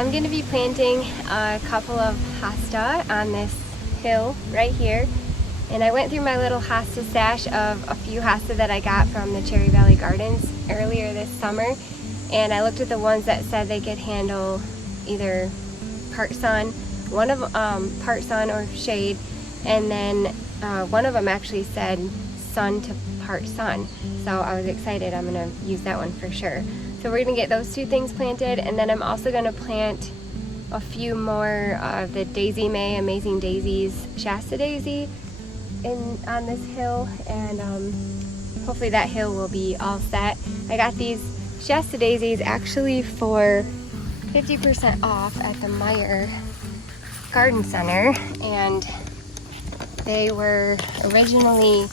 I'm going to be planting a couple of Hosta on this hill right here. And I went through my little Hosta stash of a few Hosta that I got from the Cherry Valley Gardens earlier this summer. And I looked at the ones that said they could handle either part sun, part sun or shade, and then one of them actually said sun to part sun. So I was excited. I'm gonna use that one for sure. So we're gonna get those two things planted, and then I'm also gonna plant a few more of the Daisy May Amazing Daisies, Shasta daisy, on this hill, and hopefully that hill will be all set. I got these Shasta daisies actually for 50% off at the Meyer Garden Center, and they were originally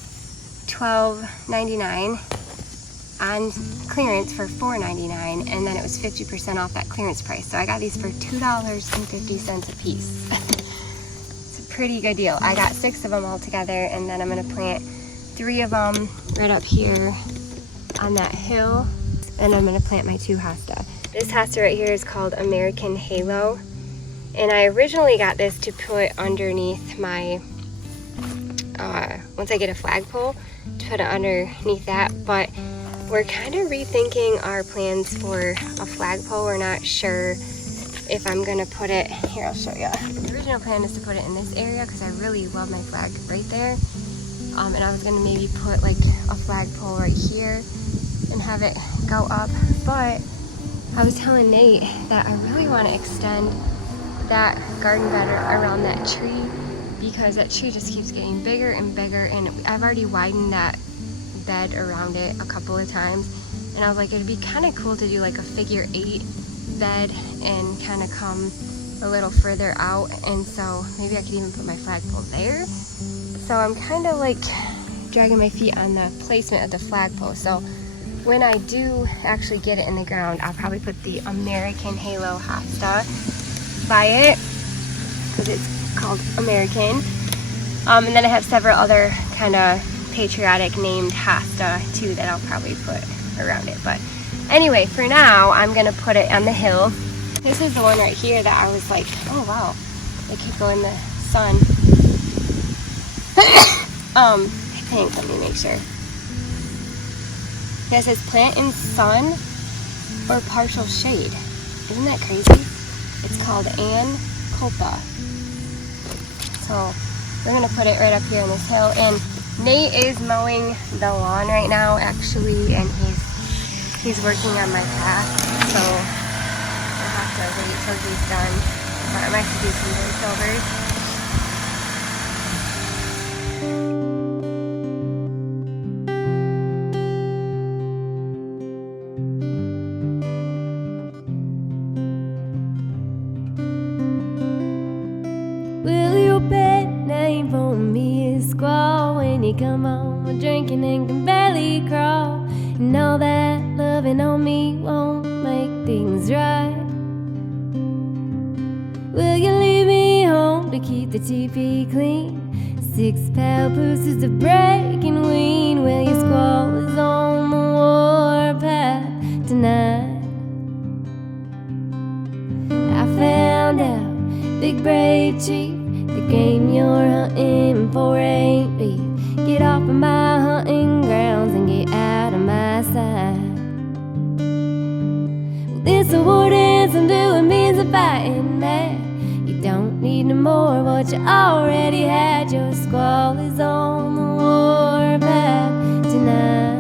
$12.99 on clearance for $4.99, and then it was 50% off that clearance price. So I got these for $2.50 a piece. It's a pretty good deal. I got 6 of them all together, and then I'm gonna plant 3 of them right up here on that hill, and I'm gonna plant my 2 Hosta. This Hosta right here is called American Halo, and I originally got this to put underneath my, once I get a flagpole, to put it underneath that, but we're kind of rethinking our plans for a flagpole. We're not sure if I'm gonna put it, here I'll show you. The original plan is to put it in this area because I really love my flag right there. And I was gonna maybe put like a flagpole right here and have it go up, but I was telling Nate that I really want to extend that garden bed around that tree, because that tree just keeps getting bigger and bigger, and I've already widened that bed around it a couple of times, and I was like, it'd be kind of cool to do like a figure 8 bed and kind of come a little further out, and so maybe I could even put my flagpole there. So I'm kind of like dragging my feet on the placement of the flagpole. So when I do actually get it in the ground, I'll probably put the American Halo Hosta by it, because it's called American. And then I have several other kind of patriotic named Hosta too that I'll probably put around it. But anyway, for now, I'm gonna put it on the hill. This is the one right here that I was like, oh wow, they keep going in the sun. I think, let me make sure. It says plant in sun or partial shade. Isn't that crazy? It's called Ann Culpa. So we're gonna put it right up here on this hill, and Nate is mowing the lawn right now actually, and he's working on my path, so I'll have to wait till he's done. But I might have to do some voiceovers. Will your pet name for me is Squall? When you come home, we're drinking and can barely crawl, and all that loving on me won't make things right. Will you leave me home to keep the teepee clean? 6 pale pooses to break and wean. Well, your Squall is on the warpath tonight. I found out, big brave chief, the game you're hunting for ain't beef. Get off of my hunting grounds and get out of my sight. Well, this warden's undoing means of fighting that. You don't need no more of what you already had. Your Squall is on the warpath tonight.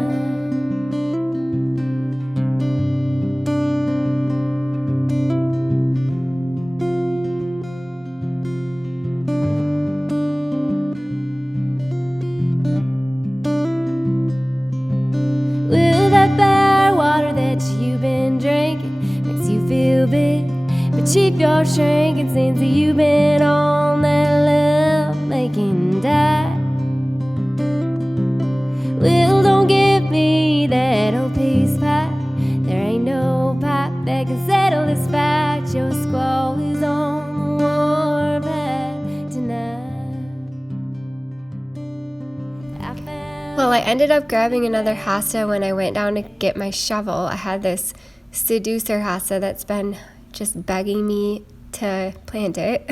Will that fire water that you've been drinking makes you feel big, but Chief, you're shrinking since you've been on that love-making diet. Well, don't give me that old peace pipe. There ain't no pipe that can settle this fight. Your Squall is on the warpath tonight. Well, I ended up grabbing another Hosta when I went down to get my shovel. I had this Seducer Hosta that's been just begging me to plant it.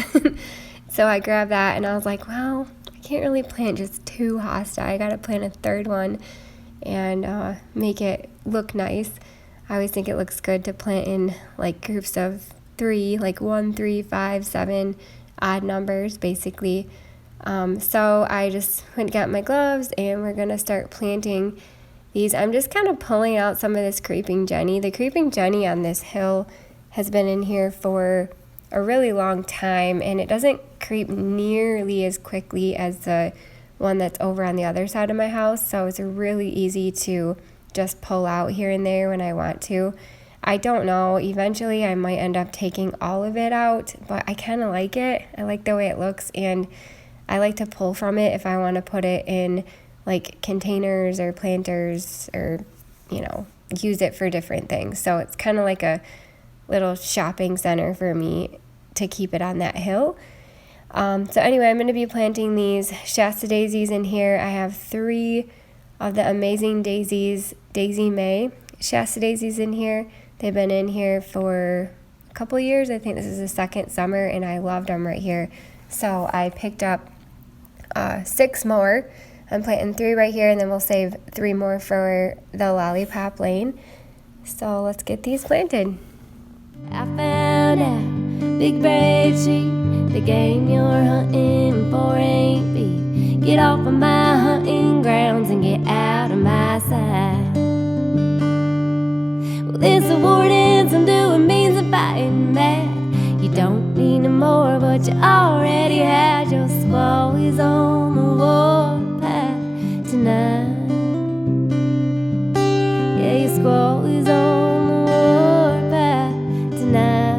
So I grabbed that and I was like, well, I can't really plant just 2 hosta. I gotta plant a 3rd one and make it look nice. I always think it looks good to plant in like groups of 3, like 1, 3, 5, 7, odd numbers basically. So I just went and got my gloves and we're gonna start planting these. I'm just kind of pulling out some of this creeping Jenny. The creeping Jenny on this hill has been in here for a really long time, and it doesn't creep nearly as quickly as the one that's over on the other side of my house, so it's really easy to just pull out here and there when I want to. I don't know, eventually I might end up taking all of it out, but I kind of like it. I like the way it looks, and I like to pull from it if I want to put it in like containers or planters, or use it for different things. So it's kind of like a little shopping center for me to keep it on that hill. So anyway, I'm going to be planting these Shasta daisies in here. I have 3 of the amazing daisies, Daisy May Shasta daisies in here. They've been in here for a couple years. I think this is the 2nd summer, and I loved them right here. So I picked up 6 more. I'm planting 3 right here, and then we'll save 3 more for the lollipop lane. So let's get these planted. I found out, big brave sheep, the game you're hunting for ain't beef. Get off of my hunting grounds and get out of my sight. Well, this awarding some doing means of fighting mad. You don't need no more, but you already had. Your squaw is on the warpath tonight. Yeah, your squaw is on the warpath tonight.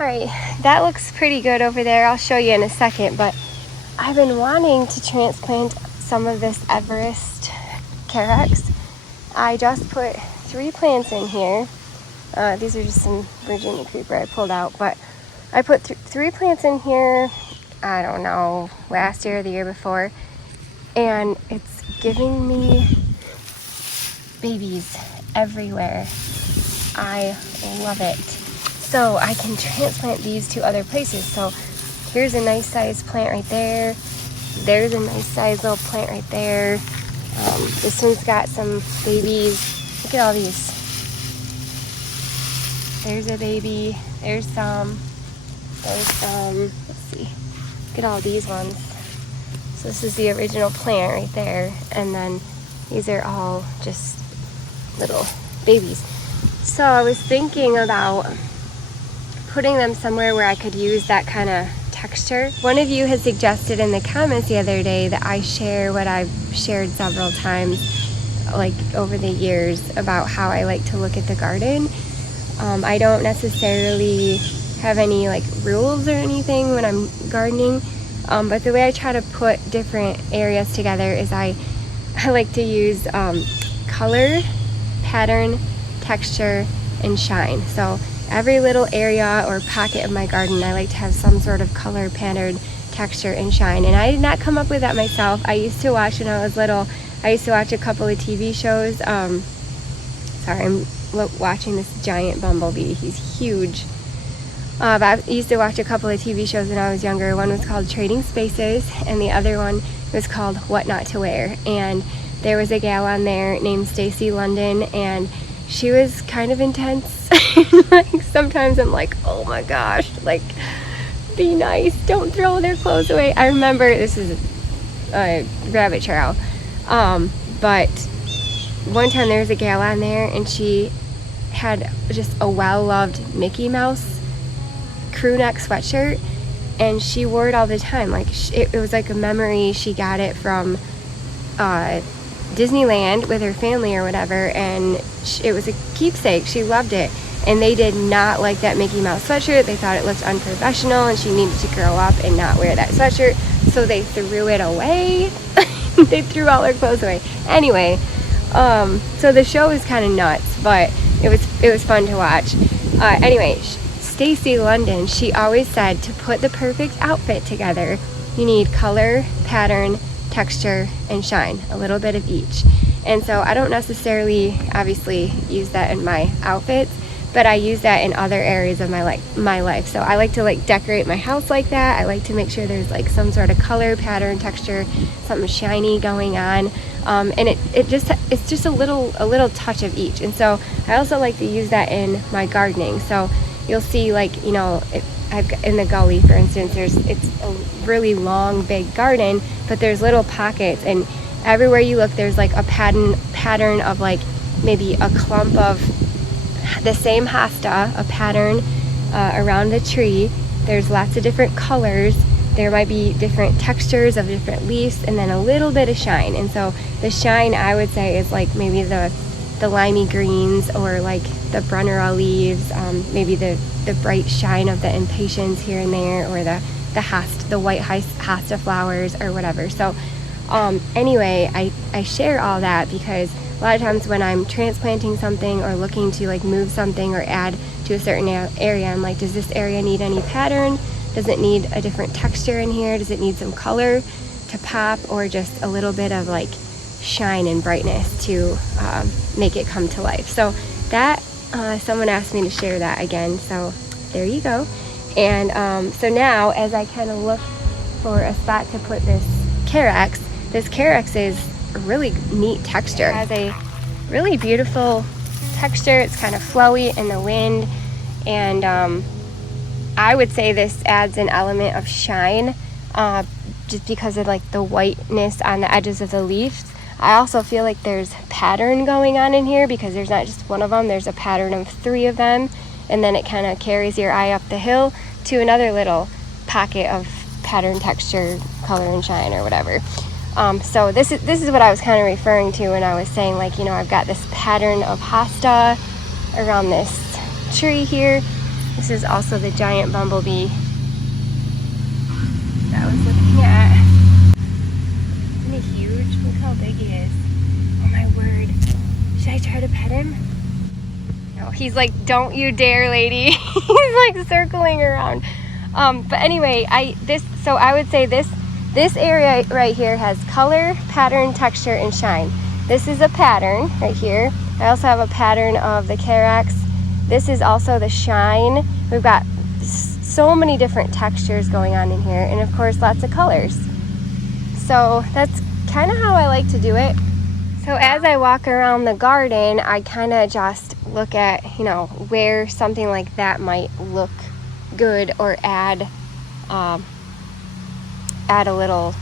Alright, that looks pretty good over there. I'll show you in a second, but I've been wanting to transplant some of this Everest Carex. I just put 3 plants in here. These are just some Virginia creeper I pulled out, but I put 3 plants in here, I don't know, last year or the year before, and it's giving me babies everywhere. I love it. So I can transplant these to other places. So here's a nice sized plant right there. There's a nice sized little plant right there. This one's got some babies. Look at all these. There's a baby. There's some. There's some, let's see, look at all these ones. So this is the original plant right there, and then these are all just little babies. So I was thinking about putting them somewhere where I could use that kind of texture. One of you had suggested in the comments the other day that I share what I've shared several times, like over the years, about how I like to look at the garden. I don't necessarily have any like rules or anything when I'm gardening, but the way I try to put different areas together is I like to use color, pattern, texture, and shine. So every little area or pocket of my garden, I like to have some sort of color, pattern, texture, and shine. And I did not come up with that myself. I used to watch when I was little. I used to watch a couple of TV shows. Sorry, I'm watching this giant bumblebee. He's huge. But I used to watch a couple of TV shows when I was younger. One was called Trading Spaces, and the other one was called What Not to Wear. And there was a gal on there named Stacy London, and she was kind of intense. Like sometimes I'm like, oh my gosh, like be nice, don't throw their clothes away. I remember, this is a rabbit trail, but one time there was a gal on there, and she had just a well-loved Mickey Mouse crew neck sweatshirt, and she wore it all the time. Like it was like a memory. She got it from Disneyland with her family or whatever, and it was a keepsake. She loved it, and they did not like that Mickey Mouse sweatshirt. They thought it looked unprofessional, and she needed to grow up and not wear that sweatshirt, so they threw it away. They threw all her clothes away. Anyway, so the show was kind of nuts, but it was fun to watch. Anyway, Stacy London, she always said to put the perfect outfit together, you need color, pattern, texture, and shine, a little bit of each. And so I don't necessarily obviously use that in my outfits, but I use that in other areas of my life. So I like to like decorate my house like that. I like to make sure there's like some sort of color, pattern, texture, something shiny going on, and it's just a little touch of each. And so I also like to use that in my gardening. So you'll see, like, you know, in the gully, for instance, it's a really long, big garden, but there's little pockets, and everywhere you look, there's like a pattern of like maybe a clump of the same hosta, a pattern around the tree. There's lots of different colors. There might be different textures of different leaves, and then a little bit of shine. And so the shine, I would say, is like maybe the limey greens, or like the Brunera leaves, maybe the bright shine of the impatiens here and there, or the white hosta flowers or whatever. So anyway, I share all that because a lot of times when I'm transplanting something or looking to like move something or add to a certain area, I'm like, does this area need any pattern? Does it need a different texture in here? Does it need some color to pop, or just a little bit of like shine and brightness to make it come to life? So that someone asked me to share that again, so there you go. And so now, as I kind of look for a spot to put this Carex is a really neat texture. It has a really beautiful texture. It's kind of flowy in the wind, and I would say this adds an element of shine just because of like the whiteness on the edges of the leaves. I also feel like there's pattern going on in here because there's not just one of them, there's a pattern of 3 of them, and then it kind of carries your eye up the hill to another little pocket of pattern, texture, color, and shine, or whatever. So this is what I was kind of referring to when I was saying, like, you know, I've got this pattern of hosta around this tree here. This is also the giant bumblebee that I was looking at. Isn't he huge? Look how big he is. Oh my word. Should I try to pet him? No, he's like, don't you dare, lady. He's like circling around. But anyway, I would say this area right here has color, pattern, texture, and shine. This is a pattern right here. I also have a pattern of the carax. This is also the shine. We've got so many different textures going on in here, and of course lots of colors. So that's kind of how I like to do it. So as I walk around the garden, I kind of just look at, you know, where something like that might look good, or add a little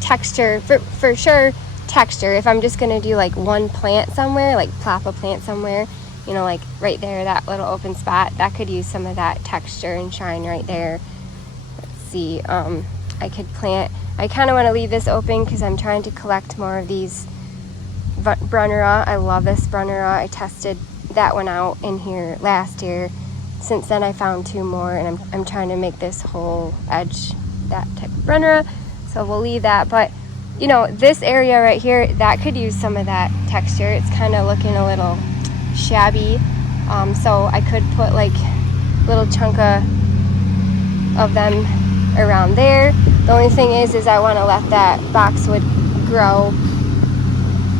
texture, for sure texture. If I'm just gonna do like one plant somewhere, like plop a plant somewhere, you know, like right there, that little open spot, that could use some of that texture and shine right there. Let's see, I could plant, I kind of want to leave this open because I'm trying to collect more of these Brunnera. I love this Brunnera. I tested that one out in here last year. Since then I found 2 more, and I'm trying to make this whole edge that type of Brunnera, so we'll leave that. But you know, this area right here, that could use some of that texture. It's kind of looking a little shabby, so I could put like a little chunk of them around there. The only thing is I want to let that boxwood grow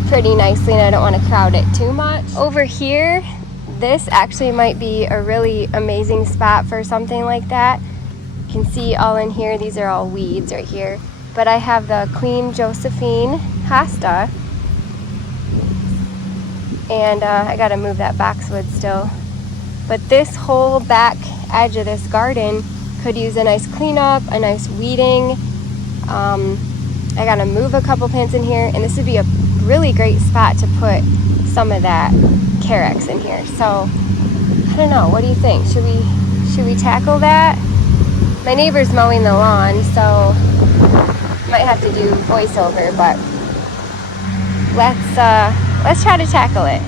pretty nicely, and I don't want to crowd it too much. Over here, this actually might be a really amazing spot for something like that. You can see all in here, these are all weeds right here. But I have the Queen Josephine Hosta, and I gotta move that boxwood still. But this whole back edge of this garden could use a nice cleanup, a nice weeding. I gotta move a couple plants in here, and this would be a really great spot to put some of that Carex in here. So I don't know, what do you think? Should we tackle that? My neighbor's mowing the lawn, so might have to do voiceover, but let's try to tackle it.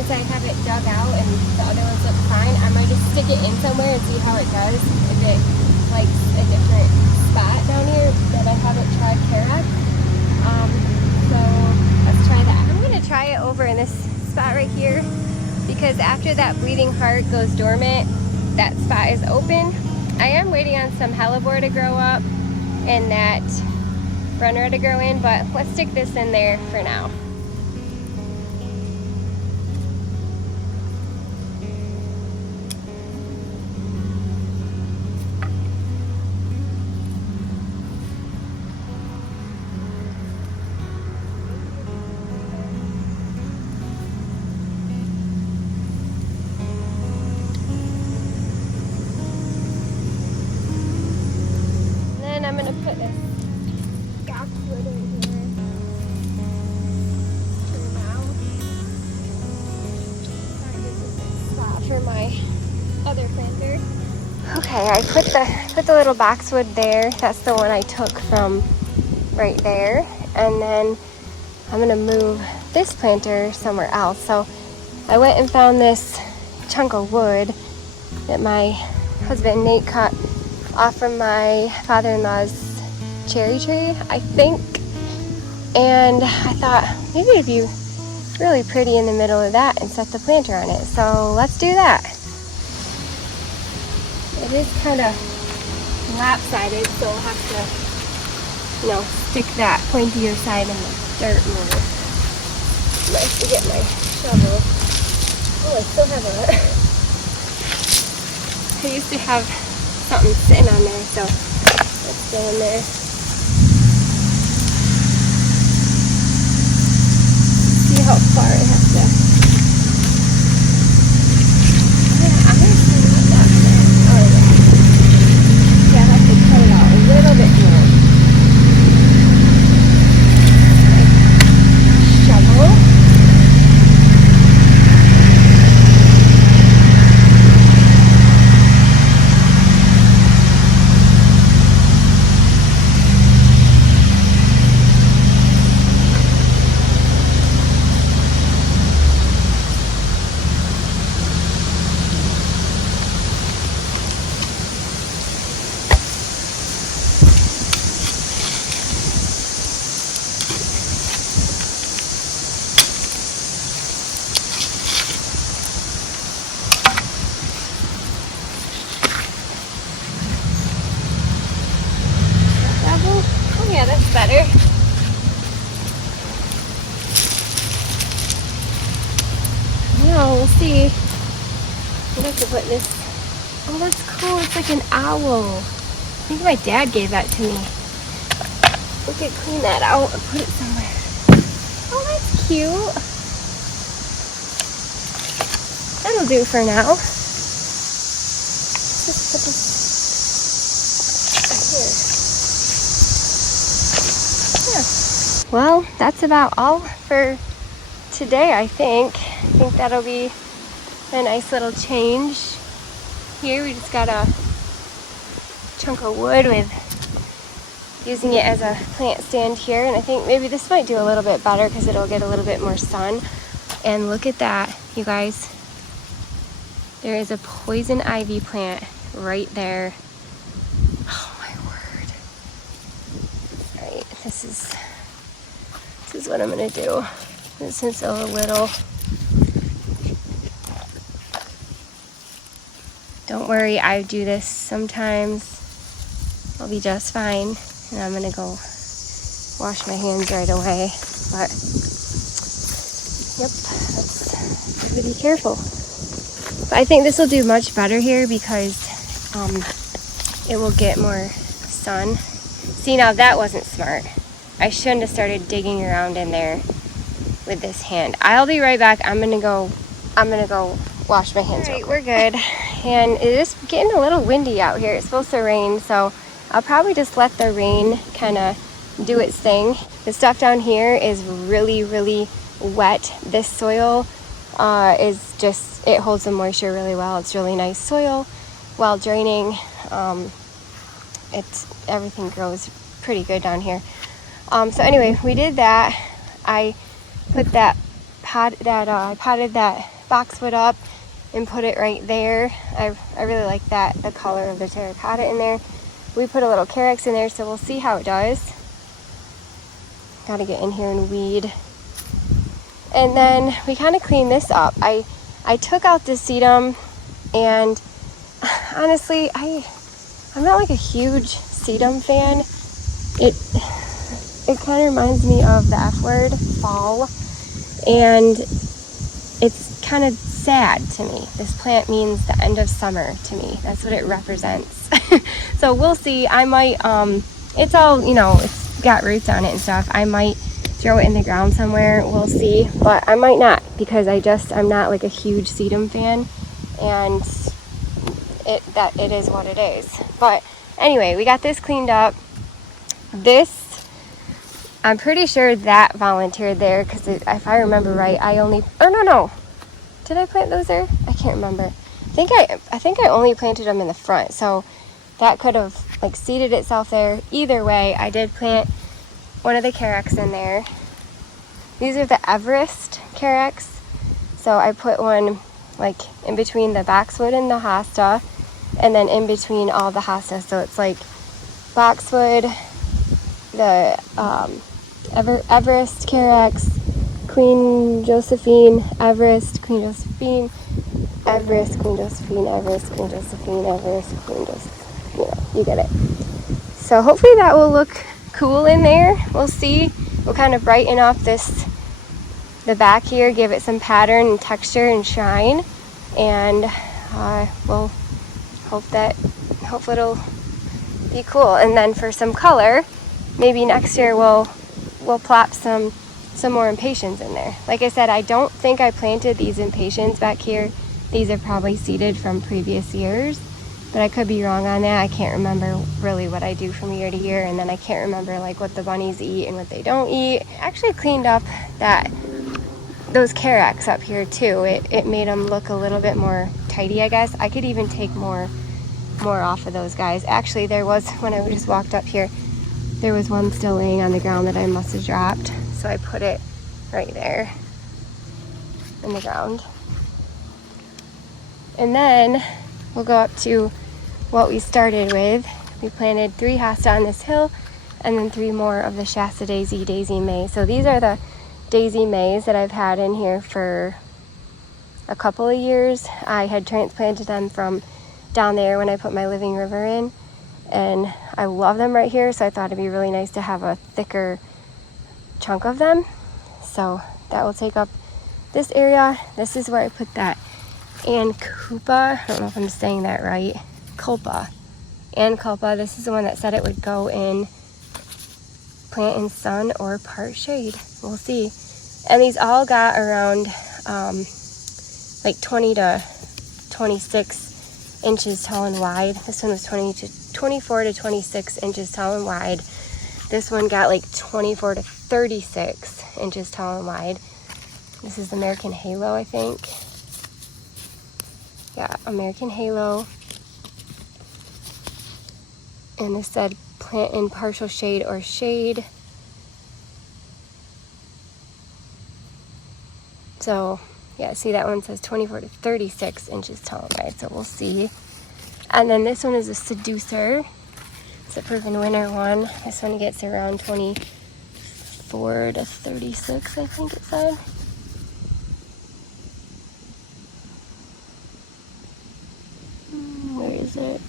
since I have it dug out and the other ones look fine, I might just stick it in somewhere and see how it does. If it likes a different spot down here that I haven't tried carax. So let's try that. I'm gonna try it over in this spot right here because after that bleeding heart goes dormant, that spot is open. I am waiting on some hellebore to grow up and that runner to grow in, but let's stick this in there for now. And then I'm gonna put this boxwood in here for now. This is a spot for my other planter. Okay, I put the little boxwood there. That's the one I took from right there. And then I'm gonna move this planter somewhere else. So I went and found this chunk of wood that my husband Nate cut off from my father-in-law's cherry tree, I think. And I thought maybe it'd be really pretty in the middle of that and set the planter on it. So let's do that. It is kind of lopsided, so I'll have to, you know, stick that pointier side in the dirt more. Nice to get my shovel. Oh, I still have I used to have something sitting on there, so it's still in there. See how far I have to. Yeah, honestly, not that bad. Oh yeah. Yeah, I have to cut it out a little bit more. Like, shovel. Yeah, that's better. No, we'll see. I'll have to put this. Oh, that's cool. It's like an owl. I think my dad gave that to me. We could clean that out and put it somewhere. Oh, that's cute. That'll do for now. Just put this here. Well, that's about all for today, I think. I think that'll be a nice little change. Here we just got a chunk of wood with using it as a plant stand here, and I think maybe this might do a little bit better because it'll get a little bit more sun. And look at that, you guys. There is a poison ivy plant right there. Oh my word. All right, this is what I'm gonna do. This is a little. Don't worry, I do this sometimes. I'll be just fine. And I'm gonna go wash my hands right away. But yep, that's gotta be careful. But I think this will do much better here because it will get more sun. See, now that wasn't smart. I shouldn't have started digging around in there with this hand. I'll be right back. I'm gonna go wash my hands. All right, we're good. And it is getting a little windy out here. It's supposed to rain, so I'll probably just let the rain kind of do its thing. The stuff down here is really, really wet. This soil is just, it holds the moisture really well. It's really nice soil, well draining. Everything grows pretty good down here. So anyway, we did that. I put that I potted that boxwood up and put it right there. I really like that, the color of the terracotta in there. We put a little Carex in there, so we'll see how it does. Gotta get in here and weed. And then we kind of clean this up. I took out the sedum, and honestly, I'm not like a huge sedum fan. It kind of reminds me of the F word, fall, and it's kind of sad to me. This plant means the end of summer to me. That's what it represents. So we'll see. I might, it's all, you know, it's got roots on it and stuff. I might throw it in the ground somewhere. We'll see, but I might not, because I'm not like a huge sedum fan, and it is what it is. But anyway, we got this cleaned up. This, I'm pretty sure that volunteered there, because if I remember right, no. Did I plant those there? I can't remember. I think I only planted them in the front, so that could have like seeded itself there. Either way, I did plant one of the carax in there. These are the Everest carax. So I put one like in between the boxwood and the Hosta, and then in between all the Hosta. So it's like boxwood, the Everest carax, Queen Josephine, Everest, Queen Josephine, Everest, Queen Josephine, Everest, Queen Josephine, Everest, Queen Josephine. You know, you get it. So hopefully that will look cool in there. We'll see. We'll kind of brighten up the back here, give it some pattern and texture and shine, and we'll hopefully it'll be cool. And then for some color, maybe next year we'll plop some more impatiens in there. Like I said, I don't think I planted these impatiens back here. These are probably seeded from previous years, but I could be wrong on that. I can't remember really what I do from year to year, and then I can't remember like what the bunnies eat and what they don't eat. I actually cleaned up those carax up here too. It made them look a little bit more tidy, I guess. I could even take more off of those guys. Actually, there was, when I just walked up here, there was one still laying on the ground that I must have dropped. So I put it right there in the ground. And then we'll go up to what we started with. We planted 3 Hosta on this hill, and then 3 more of the Shasta Daisy May. So these are the Daisy Mays that I've had in here for a couple of years. I had transplanted them from down there when I put my living river in, and I love them right here, so I thought it'd be really nice to have a thicker chunk of them. So that will take up this area. This is where I put that Anculpa. I don't know if I'm saying that right. Anculpa. This is the one that said it would go in plant in sun or part shade. We'll see. And these all got around like 20 to 26 inches tall and wide. This one was 24 to 26 inches tall and wide. This one got like 24 to 36 inches tall and wide. This is American Halo, I think. Yeah, American Halo. And this said plant in partial shade or shade. So, yeah, see, that one says 24 to 36 inches tall and wide, so we'll see. And then this one is a Seducer. It's a Proven Winner one. This one gets around 24 to 36, I think it said. Where is it?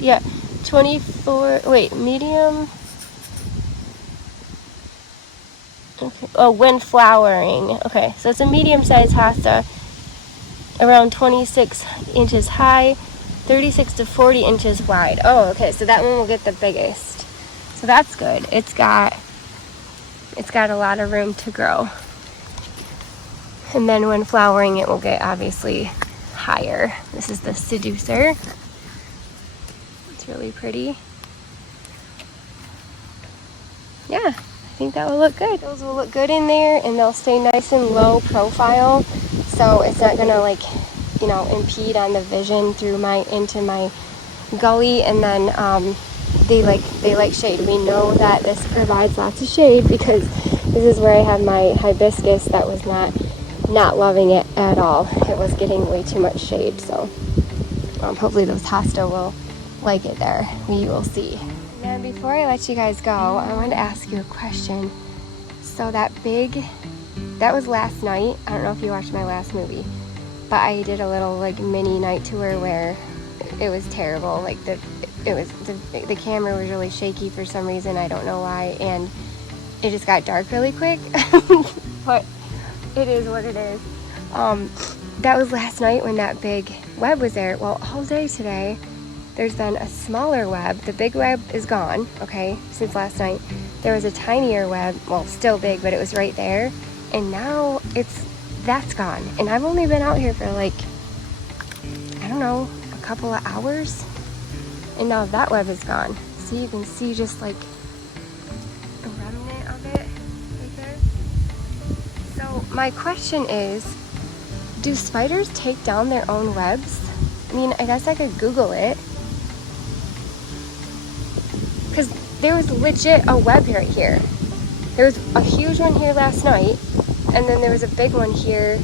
Yeah, 24, wait, medium. Okay. Oh, when flowering. Okay, so it's a medium-sized Hosta, around 26 inches high, 36 to 40 inches wide. Oh, okay, so that one will get the biggest. So that's good. It's got a lot of room to grow. And then when flowering, it will get obviously higher. This is the Seducer. It's really pretty. Yeah, I think that will look good. Those will look good in there, and they'll stay nice and low profile, so it's not gonna, like, you know, impede on the vision through into my gully. And then they like shade. We know that this provides lots of shade because This is where I have my hibiscus that was not loving it at all. It was getting way too much shade, so hopefully those Hosta will like it there. We will see. And then before I let you guys go, I wanted to ask you a question. So that was last night. I don't know if you watched my last movie, but I did a little like mini night tour where it was terrible. Like the camera was really shaky for some reason. I don't know why, and it just got dark really quick. But it is what it is. That was last night when that big web was there. Well, all day today, there's been a smaller web. The big web is gone, okay, since last night. There was a tinier web, well, still big, but it was right there. And now that's gone. And I've only been out here for like, I don't know, a couple of hours. And now that web is gone. So you can see just like a remnant of it right there. So my question is, do spiders take down their own webs? I mean, I guess I could Google it. Because there was legit a web right here. There was a huge one here last night, and then there was a big one here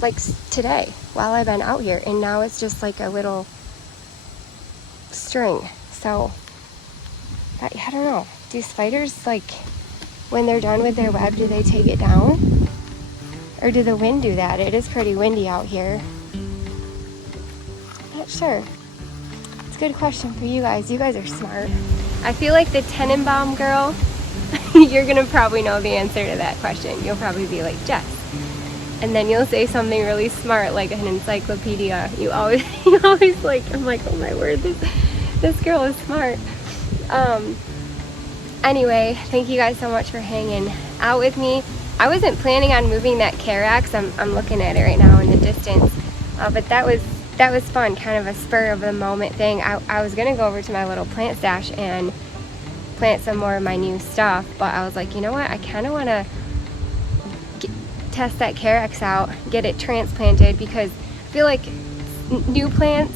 like today while I've been out here, and now it's just like a little string. So I don't know. Do spiders, like, when they're done with their web, do they take it down? Or do the wind do that? It is pretty windy out here. Not sure. It's a good question for you guys. You guys are smart. I feel like the Tenenbaum girl, you're gonna probably know the answer to that question. You'll probably be like, Jess. And then you'll say something really smart, like an encyclopedia. You always like, I'm like, oh my word, this girl is smart. Anyway, thank you guys so much for hanging out with me. I wasn't planning on moving that carax. I'm looking at it right now in the distance. But that was fun, kind of a spur of the moment thing. I was gonna go over to my little plant stash and plant some more of my new stuff, but I was like, you know what? I kind of want to test that Carex out, get it transplanted, because I feel like new plants,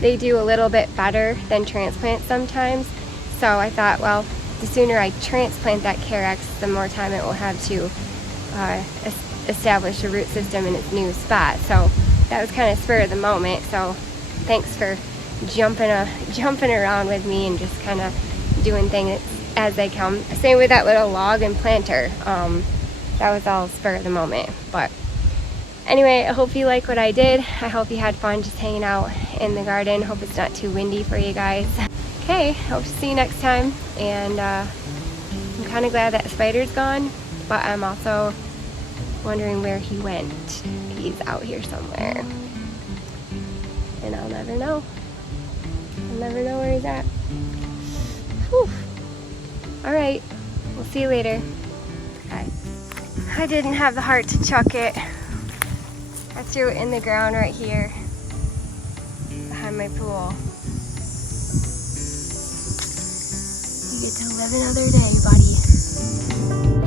they do a little bit better than transplants sometimes. So I thought, well, the sooner I transplant that Carex, the more time it will have to establish a root system in its new spot. So that was kind of spur of the moment. So thanks for jumping around with me and just kind of doing things as they come. Same with that little log and planter. That was all spur of the moment. But anyway, I hope you like what I did. I hope you had fun just hanging out in the garden. Hope it's not too windy for you guys. Okay, hope to see you next time. And I'm kind of glad that spider's gone, but I'm also wondering where he went. He's out here somewhere. And I'll never know. I'll never know where he's at. Whew. Alright, we'll see you later. Bye. I didn't have the heart to chuck it. I threw it in the ground right here behind my pool. You get to live another day, buddy.